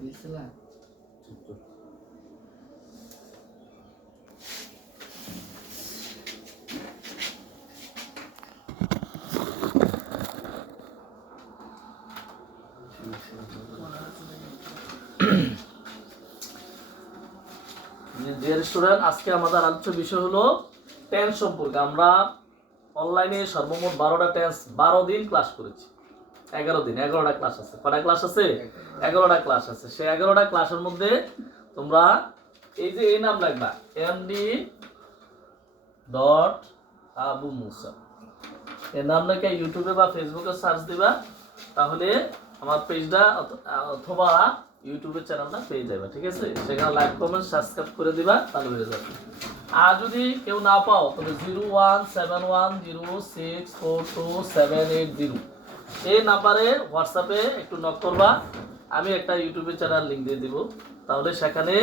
দিছিলা dear student, আজকে আমাদের আলোচ্য বিষয় হলো টেন্স সম্পর্কে। আমরা অনলাইনে সর্বমোট 12টা টেন্স 12 দিন ক্লাস করেছি। 11 দিন, 11টা ক্লাস আছে। কয়টা ক্লাস আছে? 11টা ক্লাস আছে। সেই 11টা ক্লাসের মধ্যে তোমরা এই যে এই নাম লিখবা, এমডি ডট আবু মুসা। এই নাম লিখে ইউটিউবে বা ফেসবুকে সার্চ দিবা, তাহলে আমার পেজটা অথবা ইউটিউবের চ্যানেলটা পেয়ে যাবে। ঠিক আছে, সেখানে লাইক কমেন্ট সাবস্ক্রাইব করে দিবা, তাহলে হয়ে যাবে। আর যদি কেউ না পাও তাহলে 0171064278 এই নাম্বারে হোয়াটসঅ্যাপে একটু নক করবা। আমি একটা ইউটিউবের চ্যানেল লিঙ্ক দিয়ে দিব, তাহলে সেখানে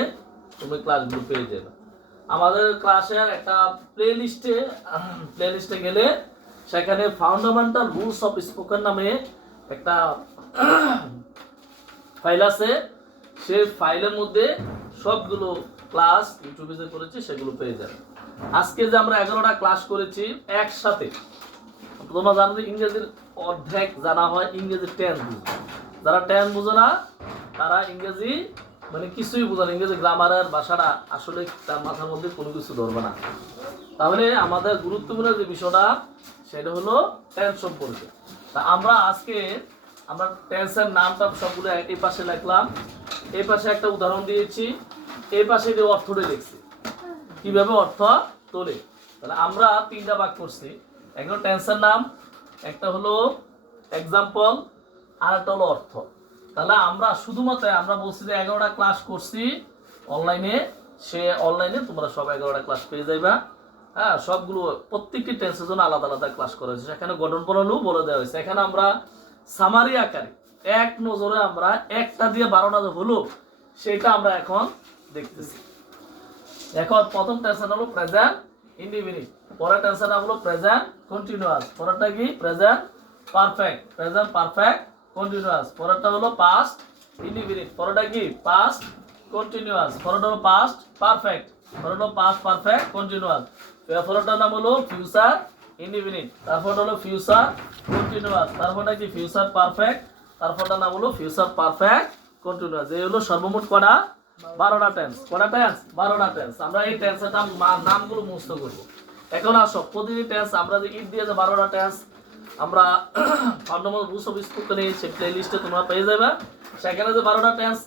তুমি ক্লাসগুলো পেয়ে যাবে। আমাদের ক্লাসের একটা প্লেলিস্টে গেলে সেখানে ফান্ডামেন্টাল রুলস অফ স্পোকেন নামে একটা ফাইল আছে। সেই ফাইলের মধ্যে সবগুলো ক্লাস ইউটিউবে যে করেছি সেগুলো পেয়ে যাবে। আজকে যে আমরা 11টা ক্লাস করেছি একসাথে, তোমরা জানো যে ইংরেজির অর্ধেক জানা হয়, ইংরেজি 10 বুঝো। যারা 10 বুঝো না তারা ইংরেজি মানে কিছুই বুঝো না, ইংরেজি গ্রামারের ভাষাটা আসলে তার মাথার মধ্যে কোনো কিছু ধরবে না। তাহলে আমাদের গুরুত্বপূর্ণ যে বিষয়টা সেটা হলো টেন্স সম্পর্কে। তা আমরা আজকে টেন্সের নামটা সবগুলো এই পাশে লিখলাম, এই পাশে একটা উদাহরণ দিয়েছি, এই পাশে যে অর্থটা লিখছি কিভাবে অর্থ তোলে। তাহলে আমরা 3টা ভাগ করছি। একটা টেন্সের নাম, একটা হলো এক্সাম্পল, আর একটা হলো অর্থ। তাহলে আমরা শুধুমাত্র আমরা বলছি যে 11টা ক্লাস করছি অনলাইনে, সে অনলাইনে তোমরা সব 11টা ক্লাস পেয়ে যাইবা। হ্যাঁ, সবগুলো প্রত্যেকটি টেন্সের জন্য আলাদা আলাদা ক্লাস করা হয়েছে, সেখানে গঠন প্রণালীও বলে দেওয়া হয়েছে। এখানে আমরা সামারি আকারে এক নজরে আমরা একটা দিয়ে 12টা হলো সেটা আমরা এখন দেখতেছি। এখন প্রথম টেন্সটা হলো প্রেজেন্ট ইনডিফিনিট, পরের টেন্সটা হলো প্রেজেন্ট কন্টিনিউয়াস, পরেরটা কি present perfect, present perfect continuous, পরেরটা হলো পাস্ট ইনডিফিনিট, পরেরটা কি পাস্ট কন্টিনিউয়াস, পরেরটা হলো পাস্ট পারফেক্ট, পরেরটা হলো পাস্ট পারফেক্ট কন্টিনিউয়াস, পরেরটার নাম হলো ফিউচার ইনডিফিনিট, তারপরটা হলো ফিউচার কন্টিনিউয়াস, তারপরটা কি ফিউচার পারফেক্ট, তারপরটার নাম হলো ফিউচার পারফেক্ট কন্টিনিউয়াস। এই হলো সর্বমোট কটা 12টা টেন্স। কটা টেন্স? 12টা টেন্স। আমরা এই টেন্সের নামগুলো মুখস্থ করব। এখন আসো, প্রতিটি টেন্স আমরা যে ইট দিয়ে যে 12টা টেন্স আমরা ফান্ডামেন্টাল রুলস অফ স্পোকেন সেই প্লেলিস্টে তোমরা পেয়ে যাবে। সেখানে যে 12টা টেন্স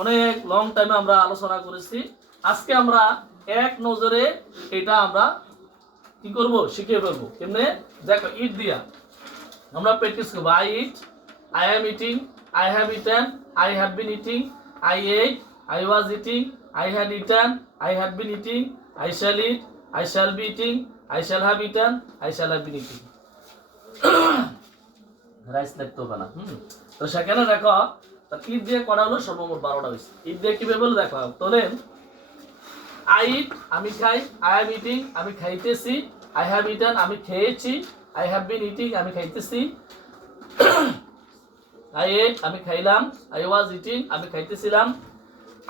অনেক লং টাইমে আমরা আলোচনা করেছি। আজকে আমরা এক নজরে এটা আমরা কি করব, শিখে ফেলবো। কেমনে? দেখো, ইট দিয়া আমরা প্র্যাকটিস করবো। I eat, I am eating, I have eaten, I have been eating, I ate, I was eating, I had eaten, I had been eating, I shall eat, I shall be eating, I shall have eaten, I shall have been eating. Rice লিখতে হবে না। তো সেখানে দেখো ইট দিয়ে করা হলো সর্বমোট 12টা হয়েছে। ইট দিয়ে কিভাবে বলে দেখো, তোলেন আই ইট আমি খাই, আই এম ইটিং আমি খাইতেছি, আই হ্যাভ ইটেন আমি খেয়েছি, আই হ্যাভ বিন ইটিং আমি খাইতেছি, I ate আমি খাইলাম, I was eating আমি খাইতেছিলাম,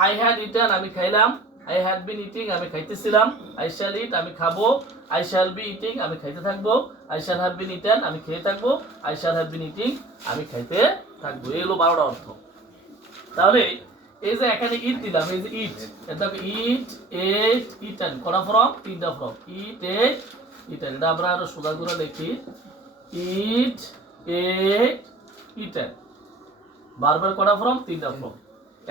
I had eaten আমি খাইলাম, I had been eating আমি খাইতেছিলাম, I shall eat আমি খাবো, I shall be eating আমি খাইতে থাকবো, I shall have been eaten আমি খেয়ে থাকবো, I shall have been eating আমি খাইতে থাকবো। এই হলো 12টা অর্থ। তাহলে এই যে এখানে ইট দিলাম, এই যে ইট, এটা ইট এট ইটেন কটা ফর্ম? 3টা ফর্ম, ইট এট ইটেন। এটা আমরা আরো সোজা করে লিখি, ইট এট ইটেন। বারবার কটা ফর্ম? 3টা ফর্ম।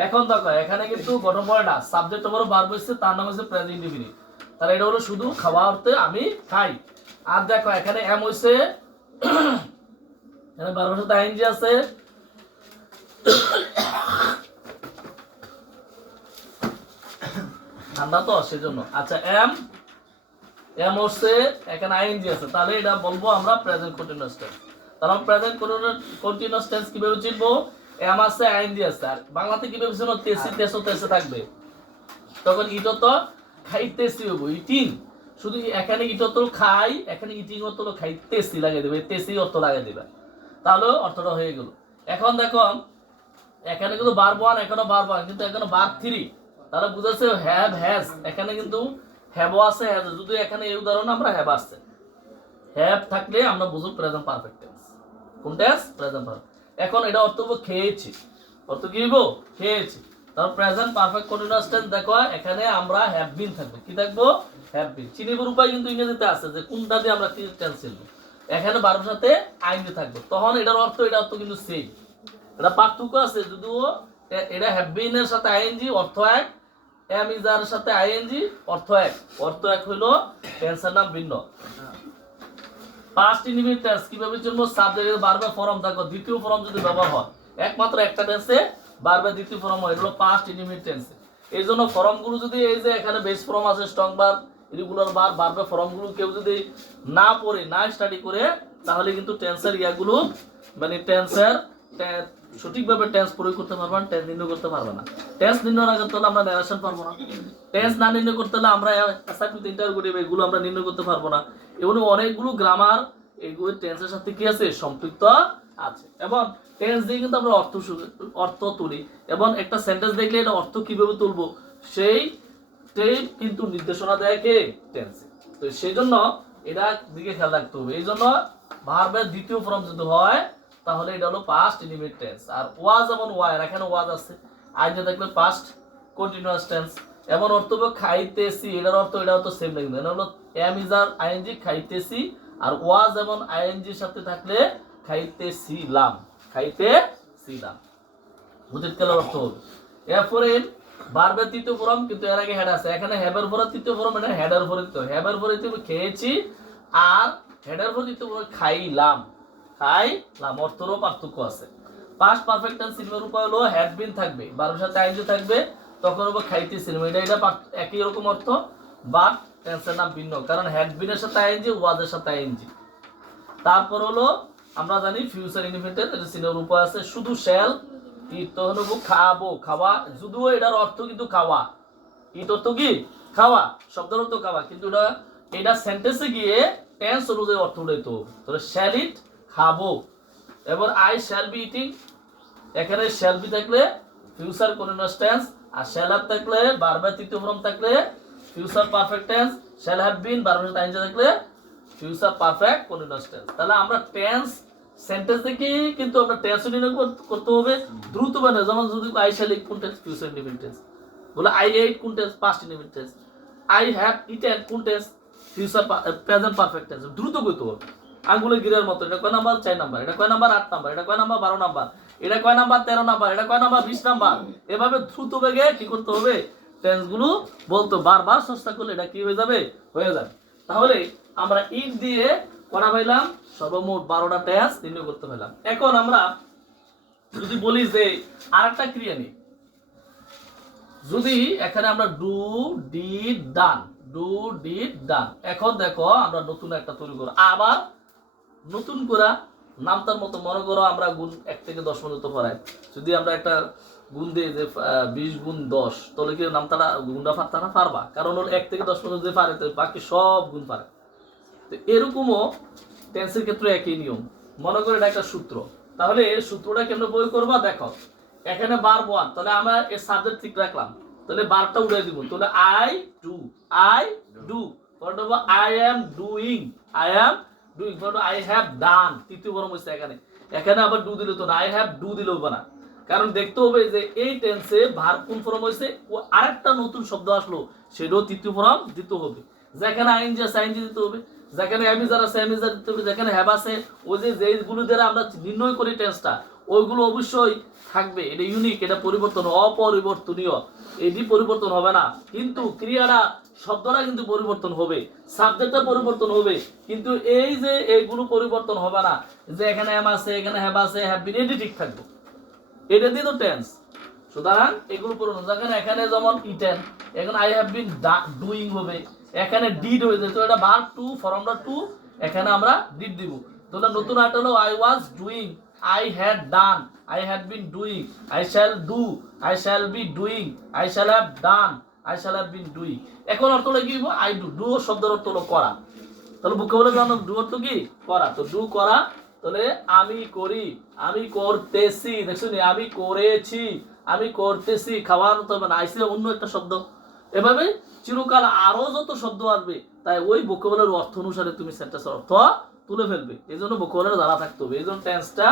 এখন দেখো এখানে কিন্তু গঠন পড়ে না, সাবজেক্ট উপর ভার্ব হচ্ছে, তার নাম হচ্ছে প্রেজেন্ট ইনডিফিনিট। তাহলে এটা হলো শুধু খাওয়া অর্থে আমি খাই। আর দেখো এখানে এম হইছে, এখানে ভার্বের সাথে আইএনজি আছে, ঠান্ডা তো সেজন্য। আচ্ছা, এম হচ্ছে এখানে আইএনজি আছে, তাহলে এটা বলবো আমরা প্রেজেন্ট কন্টিনিউয়াস টেন্স। তাহলে প্রেজেন্ট কন্টিনিউয়াস টেন্স কিভাবে চিনবো? এম আছে আইএনজি আছে, আর বাংলাতে কিভাবে চিনবো? তেসি তেসো তেসে থাকবে, তখন ইট তো খাইতেছি হবো, ইটিং। শুধু এখানে ইট তো খাই, এখানে ইটিং অর্থ হলো খাইতেছি লাগিয়ে দেবে, তেসি অর্থ লাগিয়ে দেবে, তাহলে অর্থটা হয়ে গেল। এখন দেখো এখানে কিন্তু বার 1 এখানে বার 1 কিন্তু এখানে বার 3, তাহলে বুঝাচ্ছে হ্যাভ হ্যাজ, এখানে কিন্তু হ্যাভও আছে হ্যাজ, যদি এখানে এই উদাহরণ আমরা হ্যাভ আসছে, হ্যাভ থাকলে আমরা বুঝব প্রেজেন্ট পারফেক্ট টেন্স। কোন টেন্স? Present perfect. এখন এটা অর্থ হবো খেয়েছি, অর্থ কি হইব? খেয়েছি। তার প্রেজেন্ট পারফেক্ট কন্টিনিউয়াস টেন্স দেখো এখানে আমরা হ্যাভ বিন থাকবে, কি থাকবো? Have been. চিনিবার উপায় কিন্তু ইংরেজিতে আছে যে কোনটা দিয়ে আমরা কি টেন্স চিনব। এখানে ভার্বের সাথে আইএনজি থাকবে, তখন এটার অর্থ এটা অর্থ কিন্তু সেম। এটা পার্থক্য আছে, যদিও এটা হ্যাভ বিন এর সাথে আইএনজি অর্থ এক, এম ইজ এর সাথে আইএনজি অর্থ এক, অর্থ এক হইলো টেন্সের নাম ভিন্ন। পাস্ট ইনডিফিনিট টেন্স কিভাবে চিনবো? সাবজেক্টের ভার্বের ফর্ম দেখো দ্বিতীয় ফর্ম যদি ব্যবহার হয়, একমাত্র একটা টেন্সে ভার্বের দ্বিতীয় ফর্ম হয়, এগুলো পাস্ট ইনডিফিনিট টেন্সে। এই জন্য ফর্মগুলো যদি এই যে এখানে বেস ফর্ম আছে, স্ট্রং ভার্ব, ইরেগুলার ভার্ব, ভার্বের ফর্মগুলো কেউ যদি না পড়ে না স্টাডি করে, তাহলে কিন্তু টেন্সের ইয়াগুলো মানে টেন্সের সঠিকভাবে টেন্স প্রয়োগ করতে পারবে না, টেন্স নির্ণয় করতে পারবে না। টেন্স নির্ণয় না করতে হলে আমরা ন্যারেশন পারবো না, টেন্স না নির্ণয় করতে হলে আমরা অ্যাসাইনমেন্ট ইন্টারভিউ এগুলো আমরা নির্ণয় করতে পারবো না। এবং অনেকগুলো গ্রামার এগুলো টেন্সের সাথে কি আছে? সম্পৃক্ত আছে। এবং টেন্স দিয়ে কিন্তু আমরা অর্থ তুলি, এবং একটা সেন্টেন্স দেখলে এটা অর্থ কিভাবে তুলবো সেইটাই কিন্তু নির্দেশনা দেয় কে? টেন্সে। তো সেই জন্য এটা দিকে খেয়াল রাখতে হবে। এই জন্য ভার্বের দ্বিতীয় ফর্ম যদি হয় তাহলে এটা হলো পাস্ট ইনডিফিনিট টেন্স। আর ওয়াজ এবং ওয়ার, এখানে ওয়াজ আছে, আইজে থাকলে পাস্ট কন্টিনিউয়াস টেন্স। এমন অর্থ হবে খাইতেছি, এটার অর্থ এটা তো সেম লাগবে, এটা হলো এম ইজ আর আইএনজি খাইতেছি, আর ওয়াজ এবং আইএনজির সাথে থাকলে খাইতেছিলাম, খাইতেছিলাম, বুঝতে গেল অর্থ হবে। এরপরে ভার্বের তৃতীয় ফর্ম কিন্তু এর আগে হেড আছে, এখানে হ্যাভের পরে তৃতীয় ফর্ম, এটা হেডের পরে তৃতীয়, হ্যাভের পরে তৃতীয় খেয়েছি, আর হেডের পরে তৃতীয় ফর্ম খাইলাম, খাইলাম, অর্থেরও পার্থক্য আছে। পাস্ট পারফেক্ট টেন্স সিলভার উপায় হলো হ্যাড বিন থাকবে, ভার্বের সাথে আইএনজি থাকবে, তখন হবে খাইতেছিলাম, এটা একই রকম অর্থ, বাট টেন্সের নাম ভিন্ন, কারণ হ্যাড বিনের সাথে আইএনজি, ওয়াজের সাথে আইএনজি। তারপর হলো আমরা জানি ফিউচার ইনডিফিনিট, এটা সিনের উপায় আছে, শুধু শ্যাল ইট, তখন হবো খাবো, খাওয়া, যদিও এটার অর্থ কিন্তু খাওয়া, ইট অর্থ কি? খাওয়া, শব্দের অর্থ খাওয়া, কিন্তু এটা সেন্টেন্সে গিয়ে টেন্স অনুযায়ী অর্থ উঠাইতে হবে। তাহলে শ্যাল ইট, খাবো। এবার আই শ্যাল বি ইটিং, এখানে শ্যাল বি থাকলে ফিউচার কন্টিনিউয়াস টেন্স, আর শ্যাল হ্যাভ থাকলে ভার্বের তৃতীয় ফর্ম থাকলে future perfect tense, shall have been ভার্বের সাথে আইএনজি থাকলে ফিউচার পারফেক্ট কন্টিনিউয়াস টেন্স। তাহলে আমরা টেন্স সেন্টেন্স থেকে কিন্তু আমরা টেন্স নির্ণয় করতে হবে দ্রুত মানে, যেমন যদি আই শ্যাল ইট কোন টেন্স? Future indefinite tense. বলে আই এট কোন টেন্স? Past indefinite tense. I have eaten কোন tense? Future present perfect tense. দ্রুত করতে হবে আঙ্গুলের গিরার মতো, এটা কয় নাম্বার? 4 নাম্বার, এটা কয় নাম্বার? 8 নাম্বার, এটা কয় নাম্বার? 12 নাম্বার, এটা কয় নাম্বার? 13 নাম্বার, এটা কয় নাম্বার? 20 নাম্বার। এভাবে দ্রুত বেগে কি করতে হবে? টেন্স গুলো বলতো, বারবার চেষ্টা করলে এটা কি হয়ে যাবে? হয়ে যাবে। তাহলে আমরা ইট দিয়ে করা পাইলাম সর্বমোট 12টা টেন্স নির্ণয় করতে পারলাম। এখন আমরা যদি বলি যে আরেকটা ক্রিয়া নেই, যদি এখানে আমরা do did done, do did done, এখন দেখো আমরা নতুন একটা তৈরি করব, আবার নতুন করে নামতার মতো মনে করো আমরা গুণ 1 থেকে 10 পর্যন্ত পড়াই, যদি আমরা একটা গুণ দিই যে 20 গুণ 10, তাহলে কি নামতাটা গুণটা তারা পারবা? কারণ 1 থেকে 10 পর্যন্ত যে পারে বাকি সব গুণ পারে। তো এরকমও টেন্সের ক্ষেত্রে একই নিয়ম, মনে করো এটা একটা সূত্র, তাহলে এই সূত্রটা কেমনে প্রয়োগ করবা? দেখো এখানে ভার্ব 1, তাহলে আমরা এর সাবজেক্ট ঠিক রাখলাম, তাহলে ভার্বটা উড়াই দিব, তাহলে আই ডু, পরে দেব আই এম ডুইং, পরে আই হ্যাভ ডান, তৃতীয় ফর্ম হইছে এখানে আবার ডু দিলে তো না, আই হ্যাভ ডু দিলেও না, কারণ দেখতে হবে যে এই টেন্সে ভার্ব কোন ফর্ম হইছে, ও আরেকটা নতুন শব্দ আসলো সেটাও তৃতীয় ফর্ম দিতে হবে, যেখানে আইএনজি আছে আইএনজি দিতে হবে, যেখানে অ্যামিজার আছে অ্যামিজার দিতে হবে, যেখানে হ্যাভ আছে ওই যেগুলো দ্বারা আমরা নির্ণয় করি টেন্সটা ওইগুলো অবশ্যই থাকবে। এটা ইউনিক, এটা পরিবর্তন অপরিবর্তনীয়, এটি পরিবর্তন হবে না, কিন্তু ক্রিয়াটা শব্দটা কিন্তু পরিবর্তন হবে, সাবজেক্টটা পরিবর্তন হবে, কিন্তু এই যে এইগুলো পরিবর্তন হবে না, যে এখানে এম আছে এখানে হ্যাভ আছে হ্যাভ বিন, এটি ঠিক থাকবে, এটা দিয়ে তো টেন্স। সুতরাং এগুলো পরিবর্তন, যেখানে এখানে যেমন ইটেন, এখন আই হ্যাভ বিন ডুইং হবে, এখানে ডিড হয়ে যায়, তো এটা ভার্ব টু ফর্মটা টু, এখানে আমরা ডিড দিব, তাহলে নতুন আর্ট হলো I was doing, I had done, I had been doing, I shall do, I shall be doing, I shall have done, I shall have been doing। এখন অর্থ হলো কি? I do, do শব্দের অর্থ হলো করা, তাহলে ভোকাবুলারি জানো ডু অর্থ কি? করা, তো ডু করা, তাহলে আমি করি, আমি করতেছি, দেখছো নি, আমি করেছি, আমি করতেছি, খাওয়ার তো হবে না, আইসে অন্য একটা শব্দ। এভাবে চিরকাল আরো যত শব্দ আসবে, তাই ওই ভোকাবুলারির অর্থ অনুসারে তুমি সেন্টেন্সের অর্থ তুলে ফেলবে। এই জন্য ভোকাবুলারি জানা থাকতে হবে। এই জন্য টেন্সটা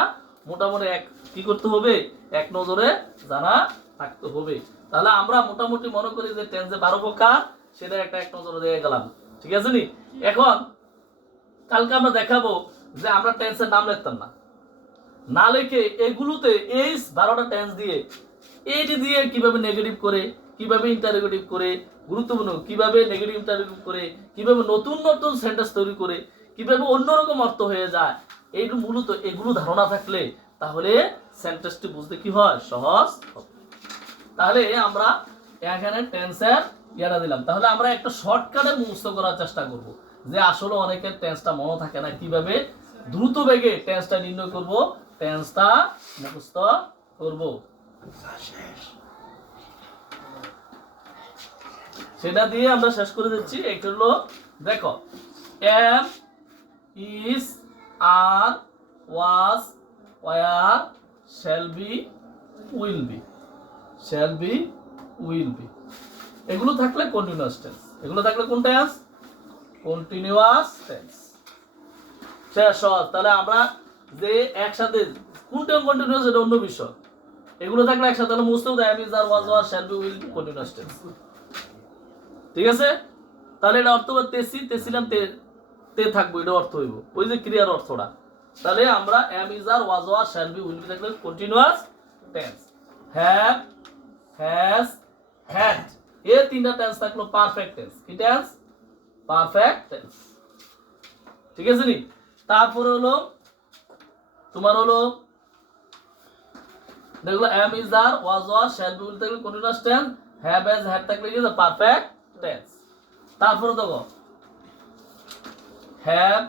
মোটামুটি কি করতে হবে, এক নজরে জানা থাকতে হবে। তাহলে আমরা মোটামুটি মনে করি যে টেন্সে 12 প্রকার, সেটা একটা এক নজরে দিয়ে গেলাম, ঠিক আছে নি? এখন কালকে আমরা দেখাবো যে আমরা টেন্সের নাম লিখতাম না, না লিখে এগুলোতে এই 12টা টেন্স দিয়ে এইটি দিয়ে কিভাবে নেগেটিভ করে, কিভাবে ইন্টারোগেটিভ করে, গুরুত্বপূর্ণ কিভাবে নেগেটিভ ইন্টারোগেটিভ করে, কিভাবে নতুন নতুন সেন্টেন্স তৈরি করে, কিভাবে অন্যরকম অর্থ হয়ে যায়, এই মূলত এগুলো ধারণা থাকলে তাহলে সেন্টেন্সটি বুঝতে কি হয়, সহজ হবে। তাহলে আমরা এখানে টেন্সের ইয়াটা দিলাম। তাহলে আমরা একটা শর্টকাটে মুখস্থ করার চেষ্টা করব, যে আসলে অনেকের টেন্সটা মনে থাকে না, কিভাবে দ্রুত বেগে টেন্সটা নির্ণয় করব, টেন্সটা মুখস্থ করব, সেটা দিয়ে আমরা শেষ করে দিচ্ছি। একটা হলো দেখো, am, is, are, was, were, shall be, will be, shall be, will be, এগুলো থাকলে কন্টিনিউয়াস টেন্স। এগুলো থাকলে কোন টেন্স? Continuous tense. শেষ। তাহলে আমরা যে একসাথে কোন টেন্স কন্টিনিউয়াস এটা অন্য বিষয়, এগুলো থাকলে একসাথে তাহলে মুছতেও দেয়, আমি যার ওয়াজ were shall be will B continuous tense, ঠিক আছে? তাহলে এটা অর্থ তেসি, তেছিলাম, তে থাকবো, এটা অর্থ হইব ওই যে ক্রিয়ার অর্থটা। তাহলে আমরা am, is, are, was were shall be will be থাকলে continuous tense. Have, has, had, এই তিনটা টেন্স থাকলো পারফেক্ট টেন্স। কি টেন্স? পারফেক্ট টেন্স, ঠিক আছে নি? তারপরে হলো তোমার হলো দেখলো am, is, are, was were shall be will থাকলে continuous tense, have, has, had থাকলে কি পারফেক্ট টেন্স। তারপরে দেখো হ্যাভ,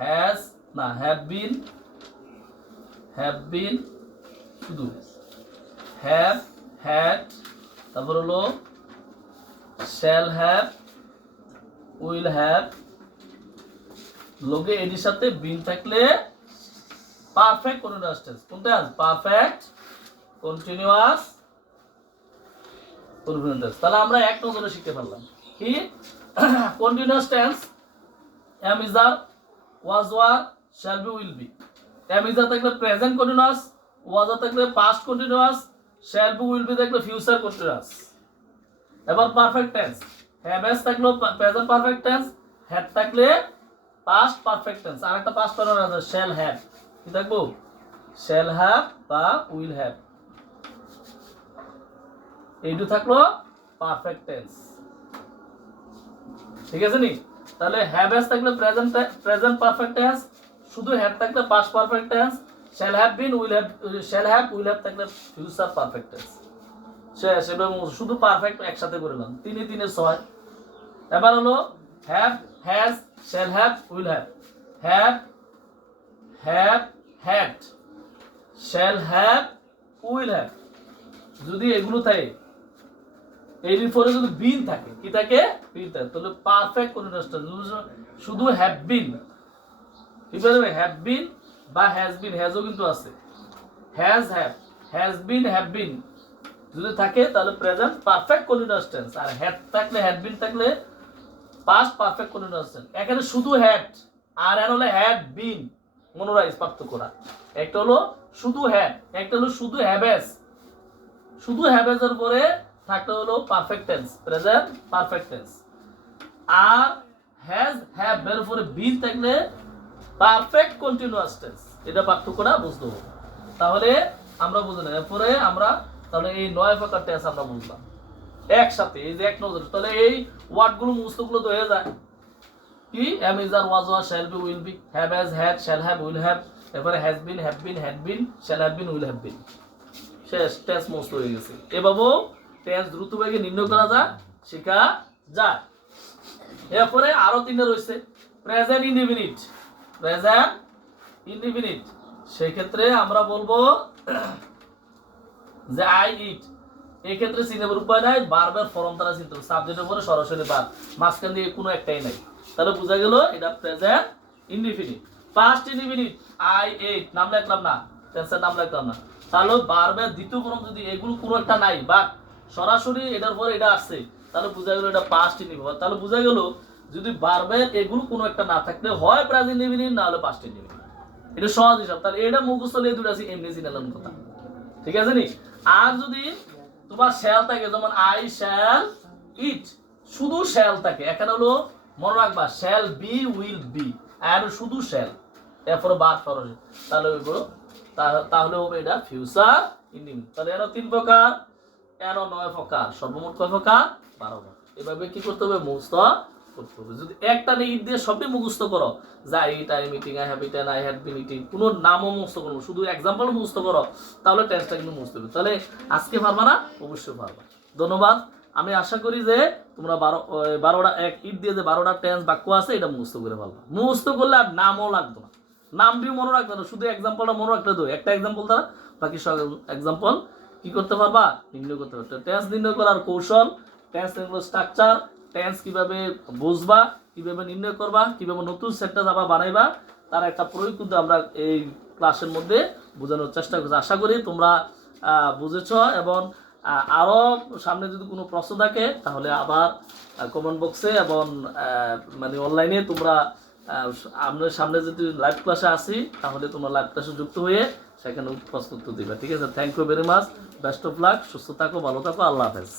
হ্যাজ, না হ্যাভ বিন, শুধু হ্যাভ, হ্যাড, তারপর হলো শ্যাল হ্যাভ, উইল হ্যাভ, লোকে এর সাথে বিন থাকলে পারফেক্ট কন্টিনিউয়াস টেন্স। কোনটা? Perfect continuous tense. তাহলে আমরা এক নজরে শিখতে পারলাম কি continuous tense. Am, is, are, was were shall be will be. Am, is, are থাকলে প্রেজেন্ট কন্টিনিউয়াস, ওয়াজ আর থাকলে past continuous, shall be will be থাকলে ফিউচার কন্টিনিউয়াস। এবার পারফেক্ট টেন্স, হ্যাভ, হ্যাজ থাকলো প্রেজেন্ট পারফেক্ট টেন্স, হ্যাড থাকলে past perfect tense. আরেকটা past perfect আছে shall have, কি থাকবো? শ্যাল হ্যাভ বা উইল হ্যাভ, এইটু থাকলো পারফেক্ট টেন্স, ঠিক আছে নি? তাহলে হ্যাভ, হ্যাজ থাকলে প্রেজেন্ট পারফেক্ট টেন্স, শুধু হ্যাড থাকলে past perfect tense, shall have been, will have থাকলে ফিউচার পারফেক্ট টেন্স। শেষ। এবং শুধু পারফেক্ট একসাথে করে নিলাম, 3 এ 3 এ 6। এবার হলো have, has, shall have, will have, have, had, shall have, will have. যদি এগুলো থাকে, এর পরে যদি বিন থাকে, কি থাকে? বিন থাকে, তাহলে পারফেক্ট কন্টিনিউয়াস টেন্স। শুধু হ্যাভ বিন, কি বলবে? হ্যাভ বিন বা হ্যাজ বিন, হ্যাজও কিন্তু আছে, has have, has been, have been যদি থাকে তাহলে প্রেজেন্ট পারফেক্ট কন্টিনিউয়াস টেন্স। আর হ্যাড থাকলে, হ্যাড বিন থাকলে পাস্ট পারফেক্ট কন্টিনিউয়াস টেন্স। এখানে শুধু হ্যাড আর এর হলো হ্যাড বিন, মনোরাইজ পার্থক্যটা। একটা হলো শুধু হ্যাড, একটা হলো শুধু হ্যাভেজ। শুধু হ্যাভেজের পরে থাকতে হলো perfect tense, present perfect tense. আর হ্যাজ, হ্যাভ এর উপরে বিন থাকলে পারফেক্ট কন্টিনিউয়াস টেন্স। এটা পার্থক্যটা বুঝতে হবে। তাহলে আমরা বুঝলাম, এরপরে আমরা তাহলে এই 9 প্রকার টেন্স আমরা বুঝলাম একসাথে, এই যে এক নজরে। তাহলে এই ওয়ার্ডগুলো মুস্তগুলো তো হয়ে যায় কি? Am, is, are, was were shall be will be, have, has, had, shall have, will have, এরপরে has been, have been, had been, shall have been, will have been. শেষ। টেন্স মুস্ত হয়ে গেছে। এভাবেও টেন্স দ্রুত বেগে নির্ণয় করা যায়, শেখা যায়। এরপরে আরো 3টা রয়েছে, প্রেজেন্ট ইনডিফিনিট। প্রেজেন্ট ইনডিফিনিট, সেক্ষেত্রে আমরা বলবো যে আই ইট। এই ক্ষেত্রে চিনাবার উপায় নাই, বারবার ফর্ম তারা চিনতে হবে, সাবজেক্টের উপরে সরাসরি বার, মাঝখান দিয়ে কোনো একটাই নাই। তাহলে বোঝা গেল এটা present indefinite. Past indefinite I ate নাম লিখলাম না, টেন্সের নাম লিখলাম না, তাহলে ভার্বের দ্বিতীয় ক্রম যদি এগুলো কোনো একটা নাই বা সরাসরি এটার পর এটা আসছে, তাহলে বোঝা গেল এটা পাস্ট ইনডিফিনিট। তাহলে বোঝা গেল যদি ভার্বের এগুলো কোনো একটা না থাকলে হয় প্রেজেন্ট ইনডিফিনিট না হলে পাস্ট ইনডিফিনিট। এটা সহজ হিসাব। তাহলে এটা মুখস্থ নিয়ে দুটো আছে এমনি সিনালাম কথা, ঠিক আছে নি? আর যদি তোমার শ্যাল থাকে, যেমন আই শ্যাল ইট, শুধু শ্যাল থাকে, এখানে হলো মনে রাখবা শ্যাল বি উইল বি, আর শুধু শ্যাল, এরপরে বার ফরজ, তাহলে ওইগুলো তাহলে হবে এটা ফিউচার ইনডিফিনিট। তাহলে এর 3 প্রকার, এর 9 প্রকার, সর্বমোট কয় প্রকার? 12 প্রকার। এভাবে কি করতে হবে? মুখস্থ করতে হবে। যদি একটা নেই দিয়ে সবই মুখস্থ করো, যা eat, I meeting, I have eaten, I had been eating, কোনো নামও মুখস্থ করো, শুধু এক্সাম্পল মুখস্থ করো, তাহলে টেন্সটা কিন্তু মুখস্থ হবে। তাহলে আজকে পারবা না? অবশ্যই পারবা। ধন্যবাদ। আমি আশা করি যে তোমরা 12টা এক ইট দিয়ে যে 12টা টেন্স বাক্য আছে এটা মুখস্থ করে পারবা। মুখস্থ করলে আর নামও লাগতো না, নামটিও মনে রাখবে না, শুধু এক্সাম্পলটা মনে রাখতে দেবো, একটা এক্সাম্পল দ্বারা বাকি সব এক্সাম্পল কি করতে পারবা? নির্ণয় করতে পারবে। টেন্স নির্ণয় করার কৌশল, টেন্স স্ট্রাকচার, টেন্স কিভাবে বুঝবা, কিভাবে নির্ণয় করবা, কিভাবে নতুন সেন্টেন্স আবার বানাইবা, তার একটা প্রয়োগ কিন্তু আমরা এই ক্লাসের মধ্যে বোঝানোর চেষ্টা করছি। আশা করি তোমরা বুঝেছ, এবং আরও সামনে যদি কোনো প্রশ্ন থাকে তাহলে আবার কমেন্ট বক্সে এবং মানে অনলাইনে তোমরা আমাদের সামনে যদি লাইভ ক্লাসে আসি তাহলে তোমরা লাইভ ক্লাসে যুক্ত হয়ে সেখানে প্রশ্ন উত্তর দিবে। ঠিক আছে? Thank you very much, best of luck, সুস্থ থাকো, ভালো থাকো, আল্লাহ হাফেজ।